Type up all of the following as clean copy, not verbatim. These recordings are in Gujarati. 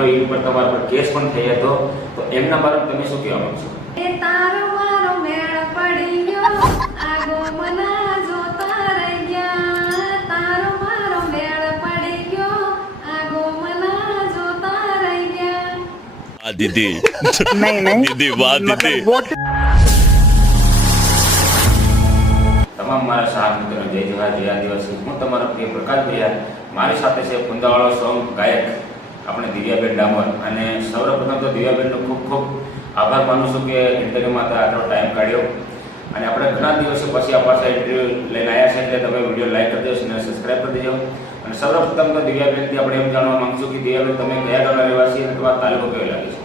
નાટો ઈ ઉપર તમારા પર કેસ પણ થઈ હતો, તો એમના બારામાં તમે શું કહેવા માંગશો? એ તારો મારો મેળ પડી ગયો, આગો મના જોતા રહી ગયા. તારો મારો મેળ પડી ગયો, આગો મના જોતા રહી ગયા. दीदी नहीं दीदी वाह दीदी. તમામ મારા સાથ મિત્રો જય જવાહર જય આદિવાસી. હું તમારો પ્રિય પ્રકાશ ભૈયા. મારી સાથે છે કુંદાવાળો સોંગ ગાયક આપણે દિવ્યાબેન ડામોર. અને સૌપ્રથમ તો દિવ્યાબેનનો ખૂબ ખૂબ આભાર માનું છું કે ઇન્ટરવ્યુમાં આટલો ટાઈમ કાઢ્યો. અને આપણે ઘણા દિવસો પછી આ પાસે ઇન્ટરવ્યુ લઈને આવ્યા છે, એટલે તમે વિડીયો લાઈક કરી દેજો અને સબસ્ક્રાઈબ કરી દેજો. અને સૌપ્રથમ તો દિવ્યાબેનથી આપણે એમ જાણવા માંગશું કે દિવ્યાબેન તમે કયા ગામના રહેવાસી અને તમારો તાલુકો કયો લાગે છે?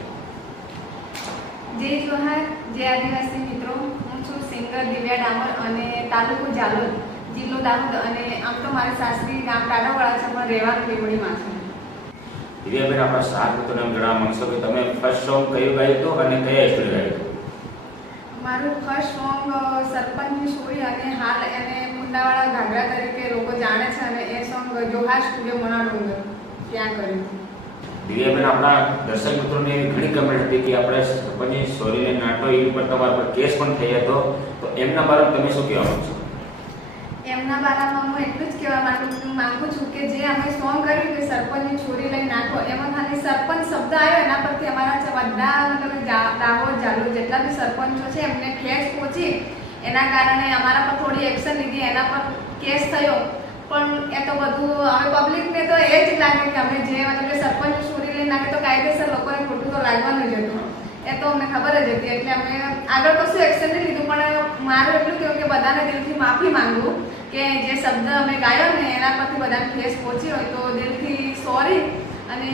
જય જવાહર જય આદિવાસી મિત્રો, હું છું સિંગર દિવ્યા ડામોર અને તાલુકો જાલોદ, જિલ્લો દાહોદ. અને આમ તો મારે સાસરી ગામ ટાઢાવાળા છે, પણ રહેવાનું લીંબડીમાં છે. દિવ્યાબેન આપણા સાથ મિત્રોને એમ જણાવવા માંગશો કે તમે ફર્સ્ટ સોંગ કયું ગાયું હતું અને કયા સ્ટોરી ગાયું હતું? મારું ફર્સ્ટ સોંગ સરપંચની છોરી અને હાલ એને મુંડાવાળા ઘાઘરા તરીકે લોકો જાણે છે, અને એ સોંગ જોહાર સ્ટુડિયો મના ડુંગર ત્યાં કર્યું. દિવ્યાબેન આપણા દર્શક મિત્રોને એવી ઘણી કમેન્ટ હતી કે આપણે સરપંચની છોરીને નાટો ઈ ઉપર તમારા પર કેસ પણ થઈ હતો, તો એમના બારામાં તમે શું કહેવા માંગશો? એમના બારામાં હું એટલું જ કહેવા માંગુ છું કે જે અમે સોંગ કર્યું કે સરપંચની છોરી લઈને નાખો, એમાં ખાલી સરપંચ શબ્દ આવ્યો, એના પરથી અમારા બધા મતલબ દાહોદ જાલોદ જેટલા બી સરપંચો છે એમને ઠેસ પહોંચી, એના કારણે અમારા પર થોડી એક્શન લીધી, એના પર કેસ થયો. પણ એ તો બધું હવે પબ્લિકને તો એ જ લાગે કે અમે જે મતલબ કે સરપંચની છોરી લઈને નાખે તો કાયદેસર લોકોને ખોટું તો લાગવાનું જ હતું, એ તો અમને ખબર જ હતી. એટલે અમે આગળ કશું એક્શન નહીં લીધું. પણ મારું એટલું કહેવું કે બધાને દિલથી માફી માંગુ કે જે શબ્દ અમે ગાયો ને એના પરથી બધાને ઠેસ પહોંચી હોય તો દિલથી સોરી. અને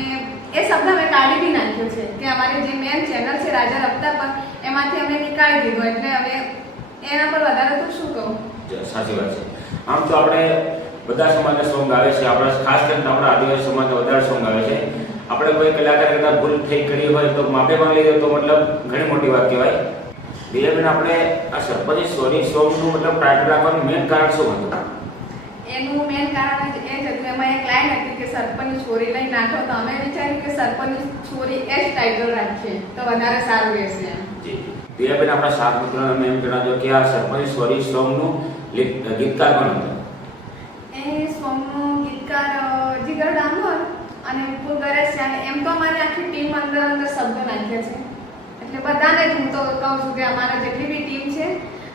એ શબ્દ અમે કાઢી બી નાખ્યો છે કે અમારી જે મેન ચેનલ છે રાજા રફતા પર, એમાંથી અમે નીકાળી દીધો. એટલે હવે એના પર વધારે તો શું કહું. સાચી વાત છે. આમ તો આપણે બધા સમાજના સોંગ આવે છે, આપણા ખાસ કરીને આપણા આદિવાસી સમાજના વધારે સોંગ આવે છે. આપણે કોઈ કલાકાર કરતા ભૂલ થઈ કરી હોય તો માફી માંગી લઈએ તો મતલબ ઘણી મોટી વાત કહેવાય. દિવ્યાબેન આપણે આ સરપંચની છોરી સોંગનું મતલબ ટાઇટલ રાખવાનું મેઇન કારણ શું હતું? એનું મેઇન કારણ જ એ જ હતું, એમાં એક લાઈન હતી કે સરપંચની છોરી લઈને નાખો, તો અમે વિચાર્યું કે સરપંચની છોરી એ જ ટાઇટલ રાખીએ તો વધારે સારું રહેશે એમ. જી દિવ્યાબેન આપણા સાથ મિત્રોને અમે એમ જણાવજો કે આ સરપંચની છોરી સોંગનું ગીતકાર કોણ હતું? એ સોંગનો ગીતકાર જીગર ડામોર અને વિપુલ ગરેશિયા. અને એમ તો અમારી આખી ટીમ અંદર શબ્દો નાખ્યા છે, એટલે બધાને જ હું તો કહું છું કે અમારા જેટલી બી ટીમ છે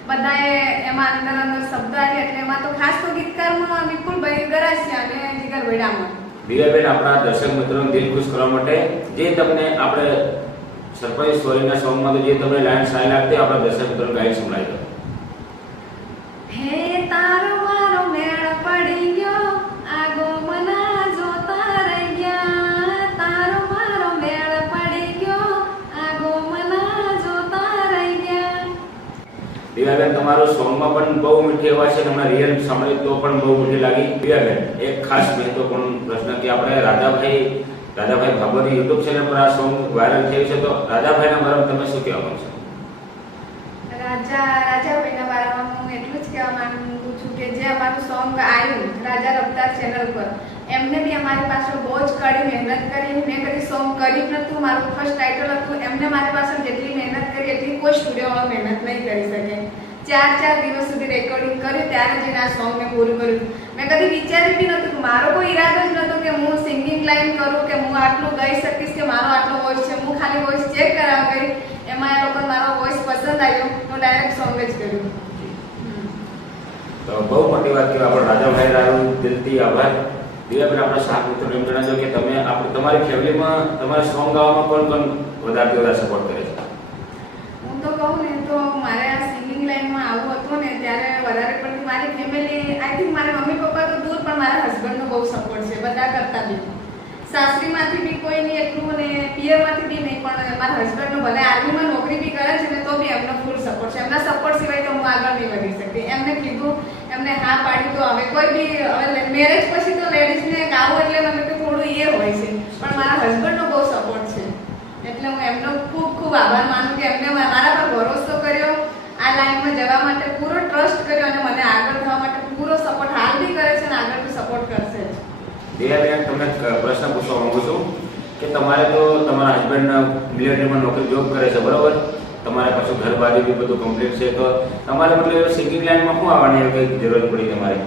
બધાએ એમાં અંદર શબ્દ આવ્યા. એટલે એમાં તો ખાસ તો ગીતકારમાં વિપુલભાઈ ગરાસિયા અને જીગરભાઈ ડામોર. દિવ્યાબેન આપણા દર્શક મિત્રોને દિલ ખુશ કરવા માટે જે તમને આપણે સરપંચ સ્ટોરીના સોંગમાં જે તમને લાઈન સારી લાગતી આપણા દર્શક મિત્રોને ગાઈ સંભળાવી દો. હે તારો મારો મેળ પડી ગયો, આગો મના જોતા રહી ગયા. તારો મારો મેળ પડી ગયો, આગો મના જોતા રહી ગયા. દિવ્યાબેન તમારું સોંગમાં પણ બહુ મીઠી અવાજ છે, તમને રિયલ સાંભળી તો પણ બહુ મીઠી લાગી. દિવ્યાબેન એક ખાસ મહત્વપૂર્ણ પ્રશ્ન કે આપણે રાજાભાઈ ભાગવતી યુટ્યુબ ચેનલ પર આ સોંગ વાયરલ થયું છે, તો રાજાભાઈના બારામાં તમે શું કહેવા માંગશો? રાજાભાઈના બારામાં હું એટલું જ કહેવા માંગુ છું કે જે અમારું સોંગ આવ્યું રાજા રફતાર ચેનલ પર, એમને બી અમારી પાછળ બહુ જ કડી મહેનત કરી. મેં કદી સોંગ કર્યું નહોતું, મારું ફર્સ્ટ ટાઇટલ હતું. એમને મારી પાછળ જેટલી મહેનત કરી એટલી કોઈ સ્ટુડિયોમાં મહેનત નહીં કરી શકે. 4 દિવસ સુધી રેકોર્ડિંગ કર્યું ત્યારે જ આ સોંગ મેં પૂરું કર્યું. મેં કદી વિચાર્યું બી નહોતું, મારો કોઈ ઈરાદો જ નહોતો કે હું સિંગિંગ લાઈન કરું કે હું આટલું ગાઈ શકીશ કે મારો આટલો વોઇસ છે. હું ખાલી વોઇસ ચેક કરાવવા ગઈ, એમાં એ લોકોને મારો વોઇસ પસંદ આવ્યો તો ડાયરેક્ટ સોંગ જ કર્યું. તો બહુ મોટી વાત કહેવાય. આપણે રાજાભાઈનો દિલથી આભાર. દિવ્યાબેન આપણા સાથ મિત્રોને એમ જણાવજો કે તમે તમારી ફેમિલીમાં તમારા સોંગ ગાવામાં કોણ વધારે સપોર્ટ કરે છે? હું તો કહું ને તો મારે આ સિંગિંગ લાઈનમાં આવવું હતું ને ત્યારે વધારે પડતી મારી ફેમિલી, આઈ થિંક મારા મમ્મી પપ્પા તો દૂર, પણ મારા હસબન્ડનો બહુ સપોર્ટ છે બધા કરતા બી. સાસરીમાંથી બી કોઈ નહીં એટલું અને પિયરમાંથી બી નહીં, પણ મારા હસબન્ડનો ભલે આર્મીમાં નોકરી બી કરે છે ને તો બી એમનો ફૂલ સપોર્ટ છે. એમના સપોર્ટ સિવાય તો હું આગળ નહીં વધી શકતી. એમને કીધું, એમને હા પાડી. તો હવે કોઈ બી હવે મેરેજ પછી તો લેડીઝને ગાવું એટલે મને તો થોડું એ હોય છે, પણ મારા હસબન્ડનો બહુ સપોર્ટ છે. એટલે હું એમનો ખૂબ ખૂબ આભાર માનું કે એમને મારા પર ભરોસો કર્યો, આ લાઈનમાં જવા માટે પૂરો ટ્રસ્ટ કર્યો અને મને આગળ થવા માટે પૂરો સપોર્ટ હાલ બી કરે છે અને આગળ બી સપોર્ટ કરશે જ. દિવ્યાબેન તમને પ્રશ્ન પૂછવા માંગુ છું કે તમારે તો તમારા હસબન્ડ મિલિટરીમાં નોકરી જોબ કરે છે, બરાબર? તમારે પાછું ઘર બાજુ બી બધું કમ્પ્લીટ છે, તો તમારે મતલબ સિંગિંગ લાઈનમાં શું આવવાની કંઈ જરૂરત પડી તમારે?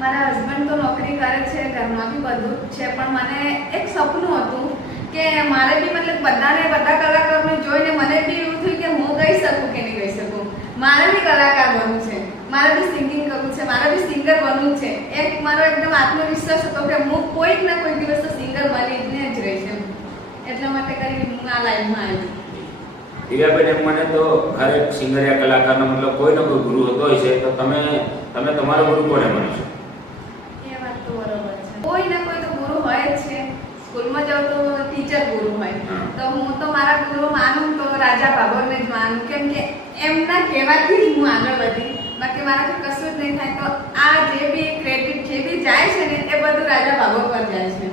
મારા હસબન્ડ તો નોકરી કરે છે, ઘરમાં બી બધું જ છે, પણ મને એક સપનું હતું કે મારે બી મતલબ બધા કલાકારોને જોઈને મને બી એવું થયું કે હું ગઈ શકું કે નહીં ગઈ શકું. મારે બી કલાકાર બનવું છે, મારે બી સિંગિંગ કરવું છે, મારે બી સિંગર બનવું છે. એક મારો એકદમ આત્મવિશ્વાસ હતો કે હું કોઈક ના કોઈક દિવસ તો સિંગર બનીને જ રહીશ એમ. એટલા માટે કરી હું આ લાઈનમાં આવી. દિવ્યાબેન, એમ મને તો હરેક સિંગર યા કલાકારનો મતલબ કોઈ ને કોઈ ગુરુ હોતો હોય છે, તો તમે તમારો ગુરુ કોને માનો છો? એ વાત તો બરોબર છે. કોઈ ના કોઈ તો ગુરુ હોય જ છે. સ્કૂલમાં જાઉં તો ટીચર ગુરુ હોય, તો હું તો મારા ગુરુ માનું તો રાજા ભાભોરને જ માનું, કેમ કે એમના કહેવાથી જ હું આગળ વધી. બાકી મારાથી કશું જ નહીં થાય. તો આ જે બી ક્રેડિટ જે બી જાય છે ને એ બધું રાજા ભાભોર પર જાય છે.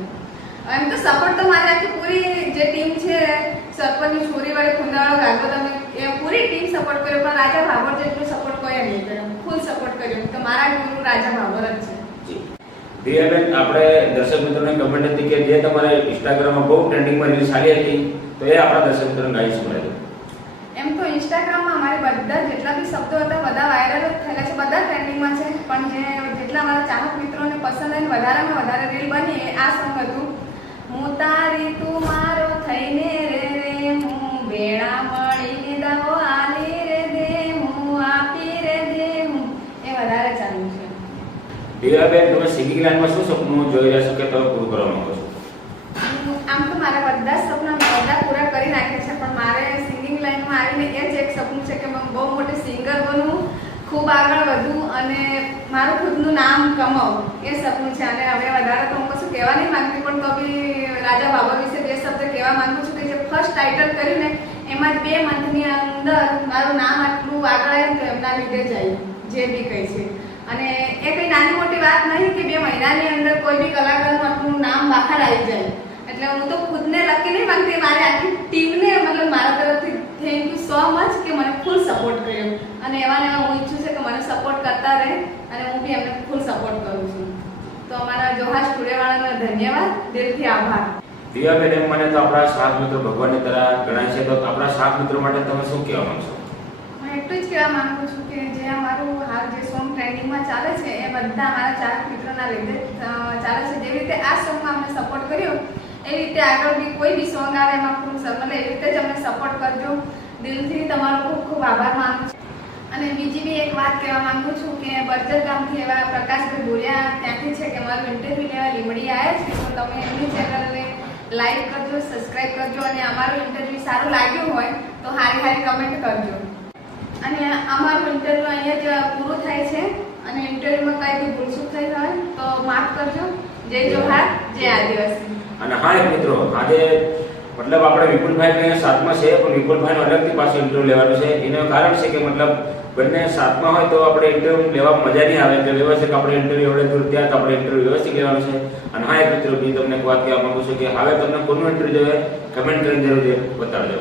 એમ તો સપોર્ટ તો મારી આખી પૂરી જે ટીમ છે, સરપંચની છોરીવાળી ખુંદાવાળો ગાગો, તમે એ પૂરી ટીમ સપોર્ટ કર્યો, પણ રાજા ભાભોર જેટલો સપોર્ટ કોઈ નહીં કર્યો. ફૂલ સપોર્ટ કર્યો. તો મારા ગુરુ રાજા ભાભોર જ છે. દિવ્યાબેન, આપણે દર્શક મિત્રોને કમેન્ટ હતી કે જે તમારે ઇન્સ્ટાગ્રામમાં બહુ ટ્રેન્ડિંગમાં રીલ ચાલી હતી, તો એ આપણા દર્શક મિત્રોને ગાઈ સંભળાવી. એમ તો ઇન્સ્ટાગ્રામમાં અમારે બધા જેટલા બી શબ્દો હતા બધા વાયરલ જ થયેલા છે, બધા ટ્રેન્ડિંગમાં છે. પણ જેટલા મારા ચાહક મિત્રોને પસંદ આવીને વધારેમાં વધારે રીલ બની એ આ સોંગ હતું. હું તારી તું મારો થઈને રે, હું બેડા મળીને દવો આલી રે દે, હું આપી રે દે, હું એ વધારે ચાલુ છે. દિવ્યાબેન, તમે સિંગિંગ લાઈનમાં શું સપનું જોઈ રહ્યા છો કે તમે પૂરું કરવા માંગો છો? આમ તો મારા બધા સપના બધા પૂરા કરી નાખ્યા છે, પણ મારે સિંગિંગ લાઈનમાં આવીને એ જ એક સપનું છે કે હું બહુ મોટી સિંગર બનું, ખૂબ આગળ વધું અને મારું ખુદનું નામ કમાવું. એ સપનું છે. અને હવે વધારે તો હું કશું કહેવા નહીં માંગતી, પણ તો બી રાજા બાબર વિશે બે શબ્દ કહેવા માંગુ છું કે જે ફર્સ્ટ ટાઇટલ કર્યું ને એમાં 2 મંથની અંદર મારું નામ આટલું આગળ આવ્યું તો એમના લીધે જ આવ્યું, જે બી કહે છે. અને એ કંઈ નાની મોટી વાત નહીં કે 2 મહિનાની અંદર કોઈ બી કલાકારનું આટલું નામ બહાર આવી જાય. એટલે હું તો ખુદને લકી નહીં માંગતી, મારી આખી ટીમને મતલબ મારા તરફથી થેન્ક યુ સો મચ કે મને ફૂલ સપોર્ટ કર્યો. અને એવા હું ઈચ્છું છું કે મને સપોર્ટ કરતા રહે અને હું બી એમને ફૂલ સપોર્ટ કરું છું. તો અમારા જોહા સ્ટુડિયોવાળાનો ધન્યવાદ, દિલથી આભાર. દિવ્યાબેન, એમ મને તો આપણા સાત મિત્રો ભગવાનની તરહ ગણાય છે, તો આપણા સાત મિત્રો માટે તમે શું કહેવા માંગશો? હું એટલું જ કહેવા માંગુ છું કે જે અમારું હાલ જે સોંગ ટ્રેન્ડિંગમાં ચાલે છે એ બધા અમારા ચાહક મિત્રોના લીધે ચાલે છે. જેવી રીતે આ સોંગમાં અમને સપોર્ટ કર્યો એવી રીતે આગળ બી કોઈ બી સોંગ આવે એમાં મતલબ એવી રીતે જ અમને સપોર્ટ કરજો. દિલથી તમારો ખૂબ ખૂબ આભાર માનું છું. અને બીજી બી એક વાત કહેવા માંગુ છું કે બરજર ગામથી એવા પ્રકાશભાઈ બોલ્યા ત્યાંથી છે કે મારું ઇન્ટરવ્યૂ લેવા લીમડી આવ્યા છે, તો તમે એમની ચેનલને લાઈક કરજો, સબસ્ક્રાઈબ કરજો અને અમારું ઇન્ટરવ્યૂ સારું લાગ્યું હોય તો સારી કમેન્ટ કરજો. અને અમારું ઇન્ટરવ્યૂ અહીંયા જ પૂરું થાય છે. અને ઇન્ટરવ્યૂમાં કાંઈ બી ભૂલચૂક થઈ હોય તો માફ કરજો. જય જોહાર, જય આદિવાસી. અને હા એક મિત્રો, આજે મતલબ આપણે વિપુલભાઈ સાથમાં છે, પણ વિપુલભાઈનો અલગથી પાછો ઇન્ટરવ્યુ લેવાનો છે. એનું કારણ છે કે મતલબ બંને સાથમાં હોય તો આપણે ઇન્ટરવ્યુ લેવા મજા નહીં આવે, એટલે વ્યવસ્થિત આપણે ઇન્ટરવ્યુ એવડે દૂર ત્યાં તો આપણે ઇન્ટરવ્યુ વ્યવસ્થિત લેવાનું છે. અને હા એક મિત્રો, બી તમને એક વાત કહેવા માંગુ છું કે હવે તમને કોનું ઇન્ટરવ્યુ જોઈએ કમેન્ટ કરીને જરૂર બતાવજો.